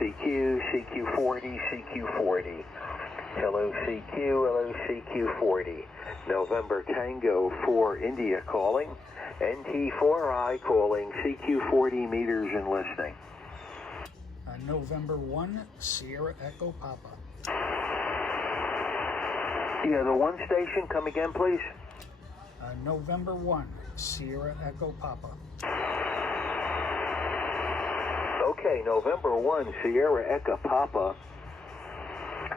CQ, CQ40, CQ40. Hello CQ, hello CQ40. November Tango 4 India calling. NT4I calling, CQ40 meters and listening. November 1, Sierra Echo Papa. Yeah, the one station, come again please? November 1, Sierra Echo Papa. Okay, November 1, Sierra Echo Papa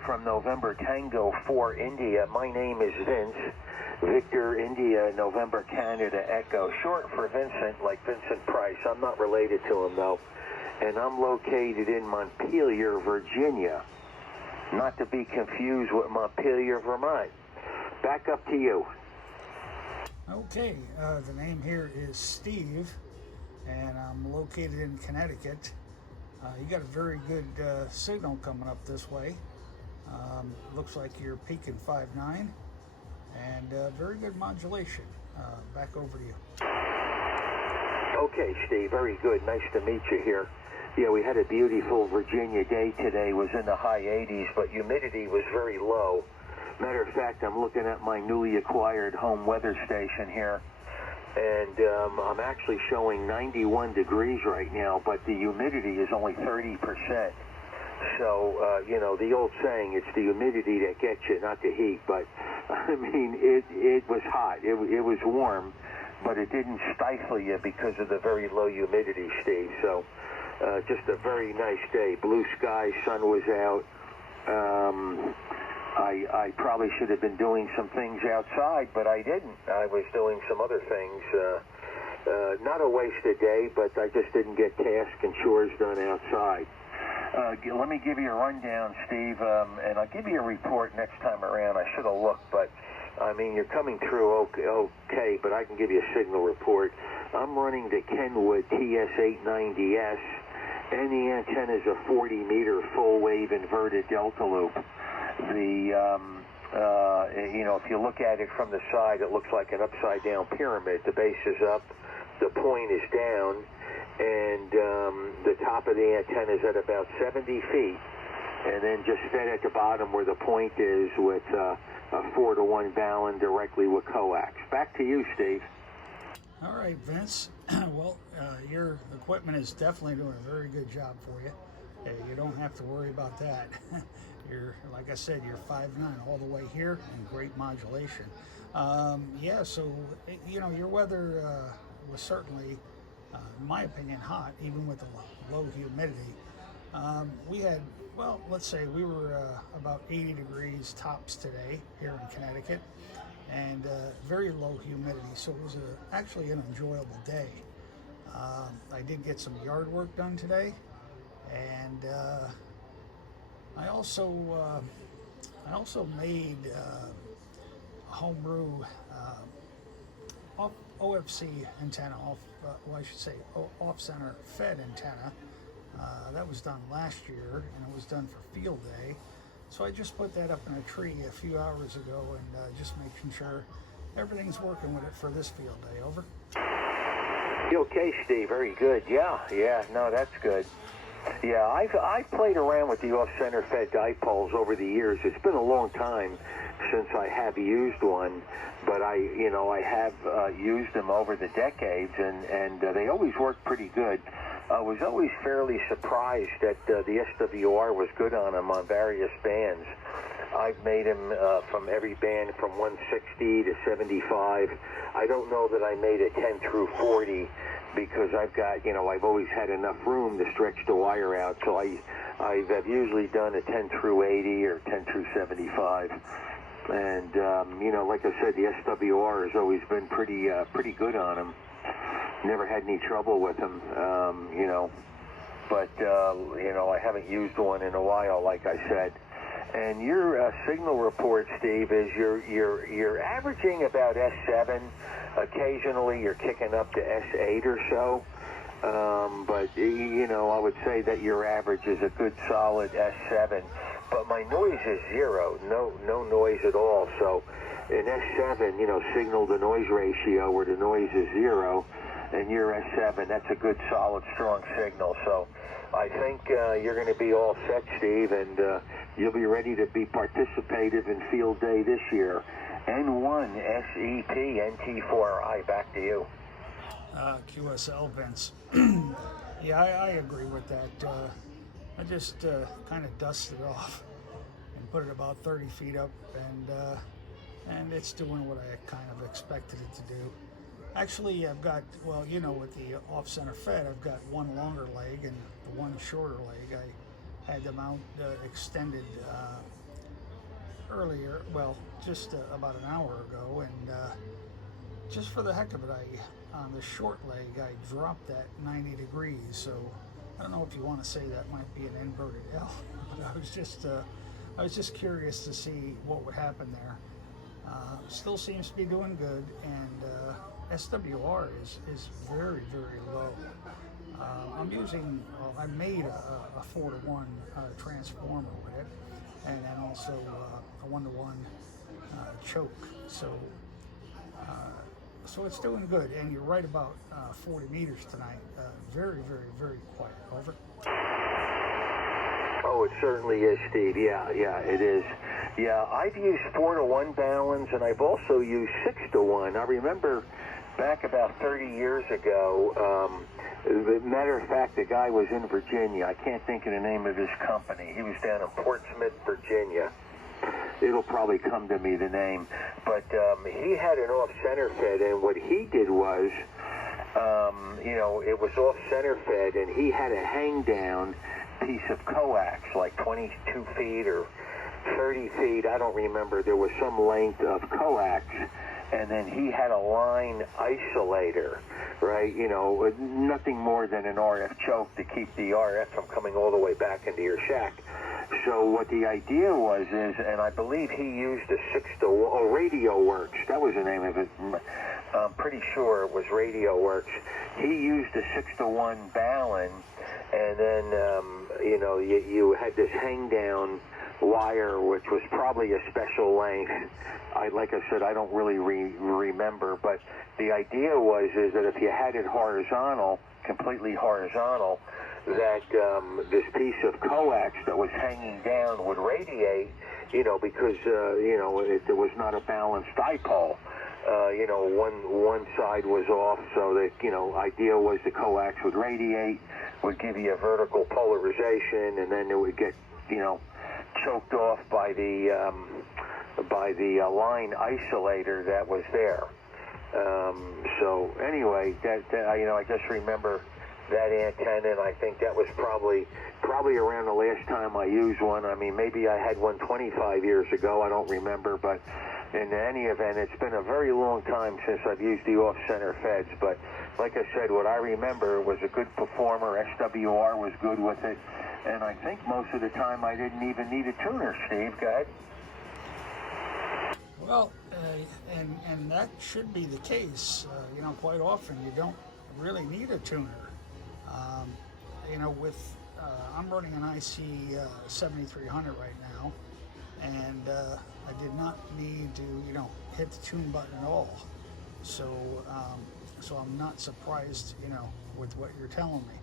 from November Tango 4 India. My name is Vince. Victor India, November Canada Echo. Short for Vincent, like Vincent Price. I'm not related to him though. And I'm located in Montpelier, Virginia. Not to be confused with Montpelier, Vermont. Back up to you. Okay, the name here is Steve, and I'm located in Connecticut. You got a very good signal coming up this way. Looks like you're peaking 5.9, and very good modulation. Back over to you. Okay, Steve, very good. Nice to meet you here. Yeah, we had a beautiful Virginia day today. It was in the high 80s, but humidity was very low. Matter of fact, I'm looking at my newly acquired home weather station here, and I'm actually showing 91 degrees right now, but the humidity is only 30%. So, you know, the old saying, it's the humidity that gets you, not the heat. But, I mean, it was hot. It was warm, but it didn't stifle you because of the very low humidity, Steve. So, just a very nice day. Blue sky, sun was out. I probably should have been doing some things outside, but I didn't. I was doing some other things. Not a wasted day, but I just didn't get tasks and chores done outside. Let me give you a rundown, Steve, and I'll give you a report next time around. I should have looked, but, I mean, you're coming through okay, but I can give you a signal report. I'm running the Kenwood TS890S, and the antenna is a 40-meter full-wave inverted delta loop. You know, if you look at it from the side, it looks like an upside-down pyramid. The base is up, the point is down, and the top of the antenna is at about 70 feet, and then just fed at the bottom where the point is with a 4-to-1 balun directly with coax. Back to you, Steve. All right, Vince. Well, your equipment is definitely doing a very good job for you. You don't have to worry about that. You're, like I said, you're 5.9 all the way here and great modulation. Yeah, so, you know, your weather was certainly, in my opinion, hot, even with the low humidity. We had, well, let's say we were about 80 degrees tops today here in Connecticut, and very low humidity, so it was actually an enjoyable day. I did get some yard work done today, and I also made a homebrew OFC antenna, well, I should say off-center fed antenna. That was done last year, and it was done for field day. So I just put that up in a tree a few hours ago, and just making sure everything's working with it for this field day. Over. Okay, Steve. Very good. Yeah. No, that's good. Yeah, I've played around with the off-center fed dipoles over the years. It's been a long time since I have used one, but I have used them over the decades, and they always work pretty good. I was always fairly surprised that the SWR was good on them on various bands. I've made them from every band from 160 to 75. I don't know that I made a 10 through 40 because I've got, I've always had enough room to stretch the wire out. So I've usually done a 10 through 80 or 10 through 75. And, like I said, the SWR has always been pretty good on them. Never had any trouble with them, but, I haven't used one in a while, like I said. And your signal report, Steve, is you're averaging about S7. Occasionally you're kicking up to S8 or so. But, I would say that your average is a good solid S7. But my noise is zero, no noise at all. So in S7, signal to noise ratio where the noise is zero, and you're S7, that's a good solid strong signal. So I think you're going to be all set, Steve, and you'll be ready to be participative in field day this year. N1 SEP NT4I, back to you. QSL, Vince. Yeah, I agree with that. I just kind of dusted it off and put it about 30 feet up, and it's doing what I kind of expected it to do. Actually, I've got, well, you know, with the off-center fed, I've got one longer leg and the one shorter leg. I had them out extended earlier, well, just about an hour ago, and just for the heck of it, on the short leg, I dropped that 90 degrees, so I don't know if you want to say that might be an inverted L, but I was just curious to see what would happen there. Still seems to be doing good, and SWR is very, very low. I'm using, well, I made a 4-to-1 transformer with it, and then also a 1-to-1 choke. So it's doing good, and you're right about 40 meters tonight. Very, very, very quiet. Over. Oh, it certainly is, Steve. Yeah, it is. Yeah, I've used 4-to-1 balance, and I've also used 6-to-1. I remember back about 30 years ago, matter of fact, the guy was in Virginia. I can't think of the name of his company. He was down in Portsmouth, Virginia. It'll probably come to me, the name. But he had an off-center fed, and what he did was, it was off-center fed, and he had a hang-down piece of coax, like 22 feet or 30 feet, I don't remember. There was some length of coax, and then he had a line isolator, right? Nothing more than an RF choke to keep the RF from coming all the way back into your shack. So what the idea was is, and I believe he used a 6-to-1, Radio Works, that was the name of it. I'm pretty sure it was Radio Works. He used a 6-to-1 Balun, and then, you had this hang-down wire, which was probably a special length. Like I said, I don't really remember, but the idea was is that if you had it horizontal, completely horizontal, that this piece of coax that was hanging down would radiate, because, there was not a balanced dipole. One side was off, so the, idea was the coax would radiate, would give you a vertical polarization, and then it would get, choked off by the line isolator that was there. So anyway, I just remember that antenna, and I think that was probably around the last time I used one. I mean, maybe I had one 25 years ago. I don't remember, but in any event, it's been a very long time since I've used the off-center feds. But like I said, what I remember was a good performer. SWR was good with it, and I think most of the time I didn't even need a tuner. Steve, go ahead. Well, and that should be the case. Quite often you don't really need a tuner. I'm running an IC 7300 right now, and I did not need to, hit the tune button at all. So I'm not surprised, with what you're telling me.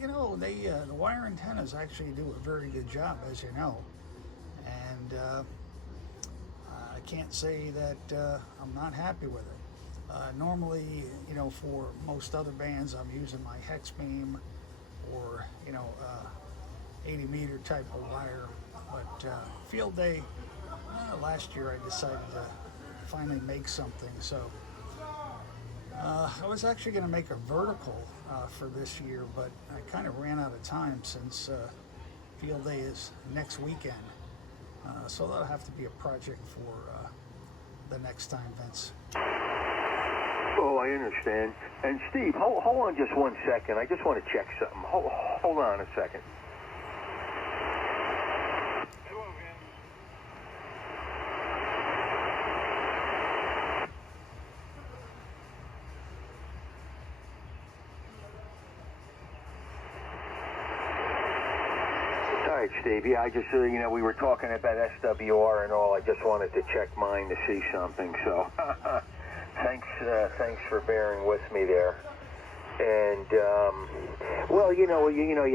The wire antennas actually do a very good job, as you know, and I can't say that I'm not happy with it. Normally, for most other bands, I'm using my hex beam or 80 meter type of wire. But field day, last year I decided to finally make something. So I was actually going to make a vertical for this year, but I kind of ran out of time since field day is next weekend. So that'll have to be a project for the next time, Vince. Oh, I understand. And Steve, hold on just 1 second. I just want to check something. Hold on a second. All right, Steve. Yeah, I just, we were talking about SWR and all. I just wanted to check mine to see something. So, thanks for bearing with me there. And well, you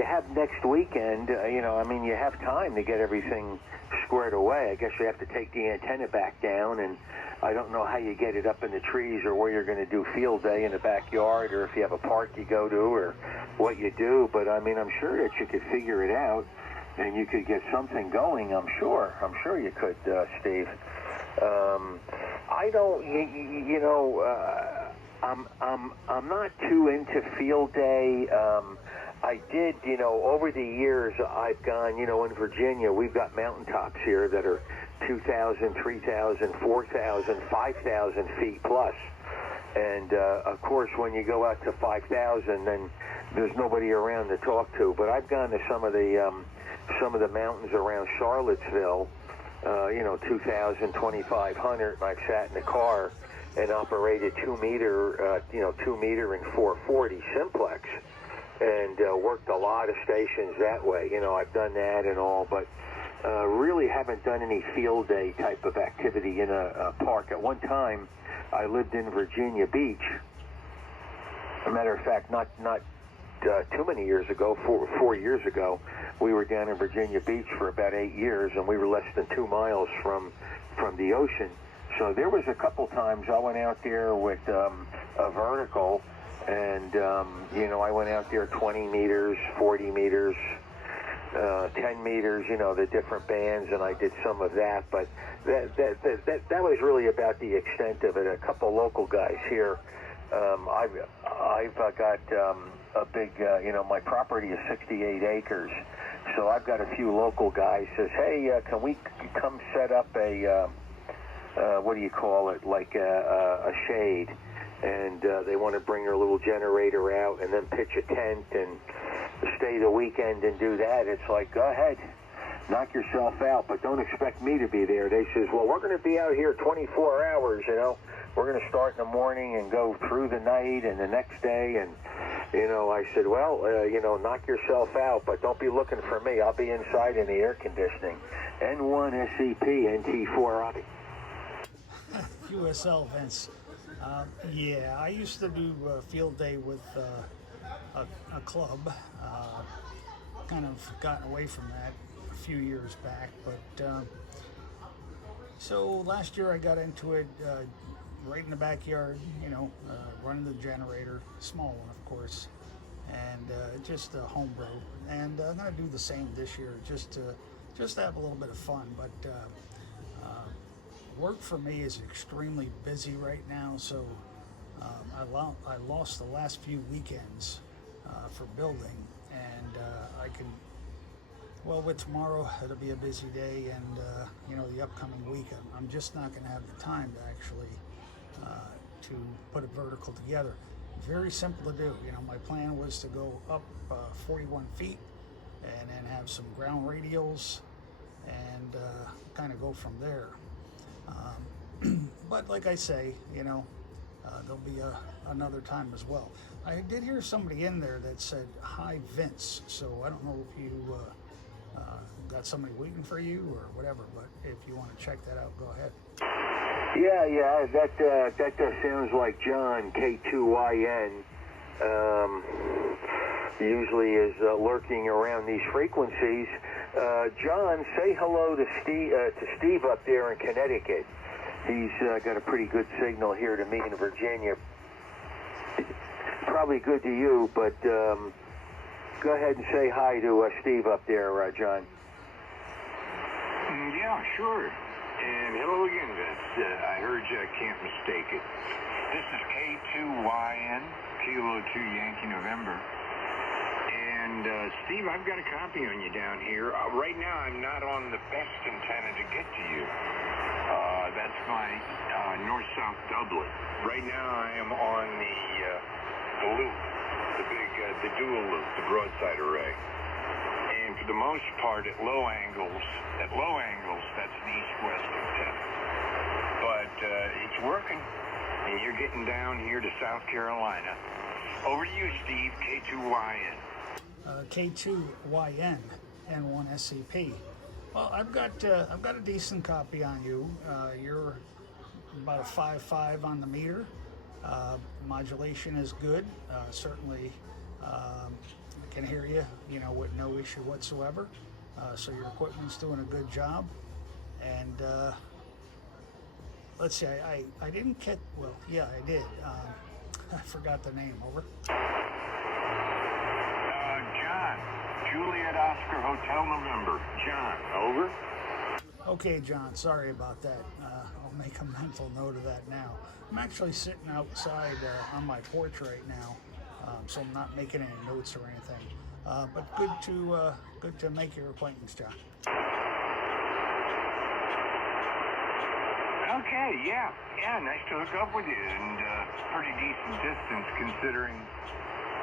have next weekend. I mean, you have time to get everything squared away. I guess you have to take the antenna back down, and I don't know how you get it up in the trees, or where you're going to do field day in the backyard, or if you have a park you go to, or what you do. But I mean, I'm sure that you could figure it out, and you could get something going. I'm sure you could, Steve. I don't, I'm not too into field day. I did, over the years, I've gone, in Virginia, we've got mountaintops here that are 2,000, 3,000, 4,000, 5,000 feet plus. And, of course, when you go out to 5,000, then there's nobody around to talk to. But I've gone to some of the mountains around Charlottesville, 2,000, 2,500, and I've sat in the car and operated 2 meter and 440 simplex, and worked a lot of stations that way. I've done that and all, but really haven't done any field day type of activity in a park. At one time, I lived in Virginia Beach. As a matter of fact, not too many years ago, 4 years ago, we were down in Virginia Beach for about 8 years, and we were less than 2 miles from the ocean. So there was a couple times I went out there with a vertical, and I went out there 20 meters, 40 meters, 10 meters, the different bands, and I did some of that. But that was really about the extent of it. A couple local guys here. I've got a big, my property is 68 acres, so I've got a few local guys says, hey, can we come set up a, what do you call it, like a shade, and they want to bring their little generator out and then pitch a tent and stay the weekend and do that. It's like, go ahead, knock yourself out, but don't expect me to be there. They says, well, we're going to be out here 24 hours, We're going to start in the morning and go through the night and the next day. And, I said, well, knock yourself out, but don't be looking for me. I'll be inside in the air conditioning. N1 SEP, NT4I. QSL, Vince. Yeah, I used to do field day with a club. Kind of gotten away from that a few years back, but so last year I got into it right in the backyard, running the generator, small one of course, and just a home brew. And I'm gonna do the same this year, just to have a little bit of fun. But work for me is extremely busy right now, so I lost the last few weekends for building, and with tomorrow it'll be a busy day, and the upcoming week I'm just not going to have the time to actually to put a vertical together. Very simple to do. My plan was to go up 41 feet and then have some ground radials and kind of go from there. But like I say, there'll be another time as well. I did hear somebody in there that said, hi, Vince. So I don't know if you got somebody waiting for you or whatever, but if you want to check that out, go ahead. Yeah, that sounds like John, K2YN, usually is lurking around these frequencies. John, say hello to Steve up there in Connecticut. He's got a pretty good signal here to me in Virginia. Probably good to you, but go ahead and say hi to Steve up there, John. Yeah, sure. And hello again, Vince. I heard you. I can't mistake it. This is K2YN, Kilo 2 Yankee November. And Steve, I've got a copy on you down here. Right now, I'm not on the best antenna to get to you. That's my north-south doublet. Right now, I am on the loop, the dual loop, the broadside array. And for the most part, at low angles, that's the east-west antenna. But it's working, and you're getting down here to South Carolina. Over to you, Steve, K2YN. K2YN, N1 SEP. Well, I've got a decent copy on you. You're about a 5.5 on the meter, Modulation is good. Certainly can hear you, with no issue whatsoever. So your equipment's doing a good job. And let's see, I didn't catch, well, yeah, I did. I forgot the name. Over. John, Juliet Oscar Hotel November. John, over. Okay, John, sorry about that. I'll make a mental note of that now. I'm actually sitting outside on my porch right now, so I'm not making any notes or anything. But good to make your acquaintance, John. Okay, yeah, nice to hook up with you, and pretty decent distance considering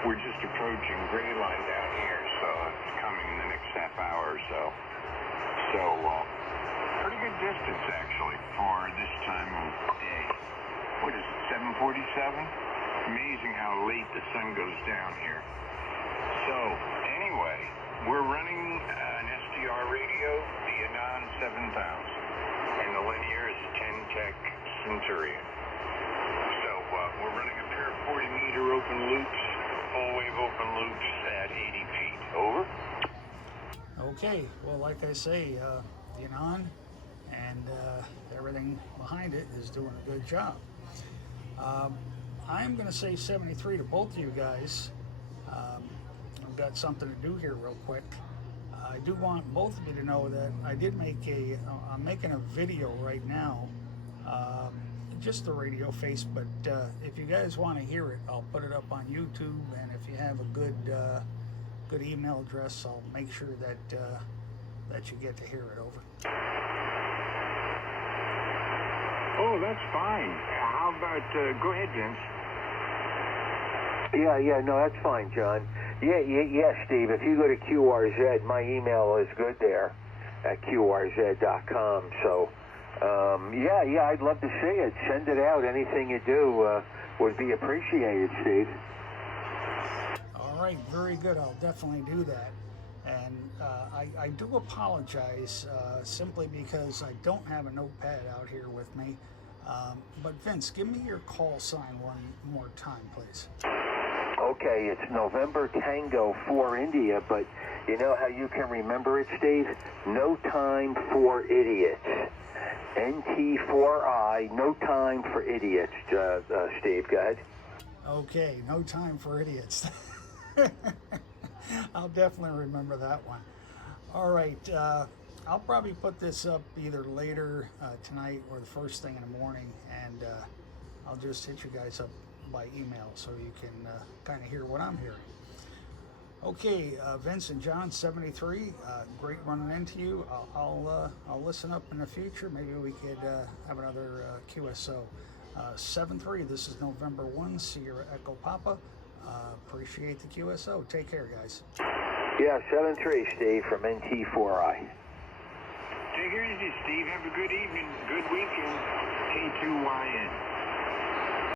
we're just approaching Gray Line down here, so it's coming in the next half hour or so. So, pretty good distance actually for this time of day. What is it, 7:47? Amazing how late the sun goes down here. So, anyway, we're running an SDR radio, the Anon 7000. And the linear is 10 Tech Centurion. So we're running a pair of 40-meter open loops, full wave open loops at 80 feet. Over. Okay, well, like I say, on and everything behind it is doing a good job. I'm going to say 73 to both of you guys. I've got something to do here real quick. I do want both of you to know that I did I'm making a video right now, just the radio face, but if you guys want to hear it, I'll put it up on YouTube, and if you have a good email address, I'll make sure that you get to hear it. Over. Oh, that's fine. How about, go ahead, Vince. Yeah, no, that's fine, John. Yeah, Steve, if you go to QRZ, my email is good there at QRZ.com. So, yeah, I'd love to see it. Send it out. Anything you do would be appreciated, Steve. All right, very good. I'll definitely do that. And I do apologize simply because I don't have a notepad out here with me. But Vince, give me your call sign one more time, please. Okay, it's November Tango for India, but you know how you can remember it, Steve? No Time for Idiots. NT4I, No Time for Idiots. Steve, go ahead. Okay, No Time for Idiots. I'll definitely remember that one. All right, I'll probably put this up either later tonight or the first thing in the morning, and I'll just hit you guys up by email so you can kind of hear what I'm hearing. Okay, Vince and John, 73. Great running into you. I'll listen up in the future. Maybe we could have another QSO. 73. This is November 1. Sierra Echo Papa. Appreciate the QSO. Take care, guys. Yeah, 73, Steve from NT4I. Take care easy, Steve. Have a good evening, good weekend. K2YN.